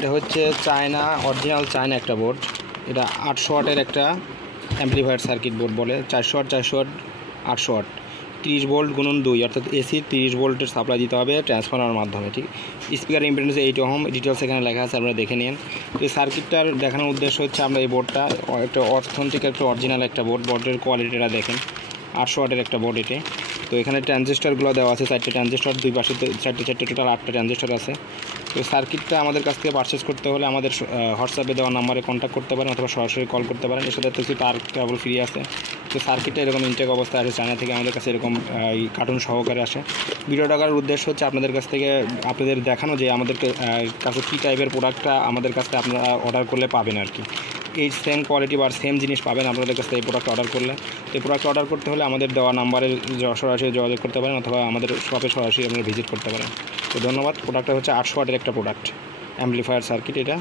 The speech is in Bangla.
এটা হচ্ছে চায়না অরিজিনাল চায়না একটা বোর্ড। এটা 800 ওয়াটের একটা অ্যাম্পলিফায়ার সার্কিট বোর্ড বলে। 400 ওয়াট 400 ওয়াট 800 ওয়াট 30 ভোল্ট গুণন 2 অর্থাৎ এসি 30 ভোল্টের সাপ্লাই দিতে হবে ট্রান্সফরমারের মাধ্যমে। ঠিক, স্পিকার ইম্পিডেন্স 8 ওহম, ডিটেলস এখানে লেখা আছে, আপনারা দেখে নিন। এই সার্কিটটার দেখানোর উদ্দেশ্য হচ্ছে আমরা এই বোর্ডটা একটা অথেন্টিক একটা অরিজিনাল একটা বোর্ড। বোর্ডের কোয়ালিটিটা দেখেন, 800 ওয়াটের একটা বোর্ড এটি। তো এখানে ট্রানজিস্টারগুলো দেওয়া আছে, 4টে ট্রানজিস্টার, দুই পাশে 4টে টোটাল 8টা ট্রানজিস্টার আছে। তো সার্কিটটা আমাদের কাছ থেকে পারচেস করতে হলে আমাদের হোয়াটসঅ্যাপে দেওয়া নাম্বারে কন্ট্যাক্ট করতে পারেন অথবা সরাসরি কল করতে পারেন। এর সাথে কিছু তার কেবল ফ্রি আছে। তো সার্কিটটা এরকম ইনটেক অবস্থায় আছে, চায়না থেকে আমাদের কাছে এরকম এই কার্টুন সহকারে আসে। ভিডিওটা করার উদ্দেশ্য হচ্ছে আপনাদের কাছ থেকে আপনাদের দেখানো যে আমাদেরকে কাছে কী টাইপের প্রোডাক্টটা আমাদের কাছ থেকে আপনারা অর্ডার করলে পাবেন আর কি। এই সেম কোয়ালিটি বা সেম জিনিস পাবেন আপনাদের কাছ থেকে এই প্রোডাক্ট অর্ডার করলে। তো এই প্রোডাক্ট অর্ডার করতে হলে আমাদের দেওয়া নাম্বারে সরাসরি যোগাযোগ করতে পারেন অথবা আমাদের শপে সরাসরি আপনারা ভিজিট করতে পারেন। তো ধন্যবাদ। প্রোডাক্টটা হচ্ছে 800 ওয়াটের একটা প্রোডাক্ট অ্যাম্পলিফায়ার সার্কিট এটা।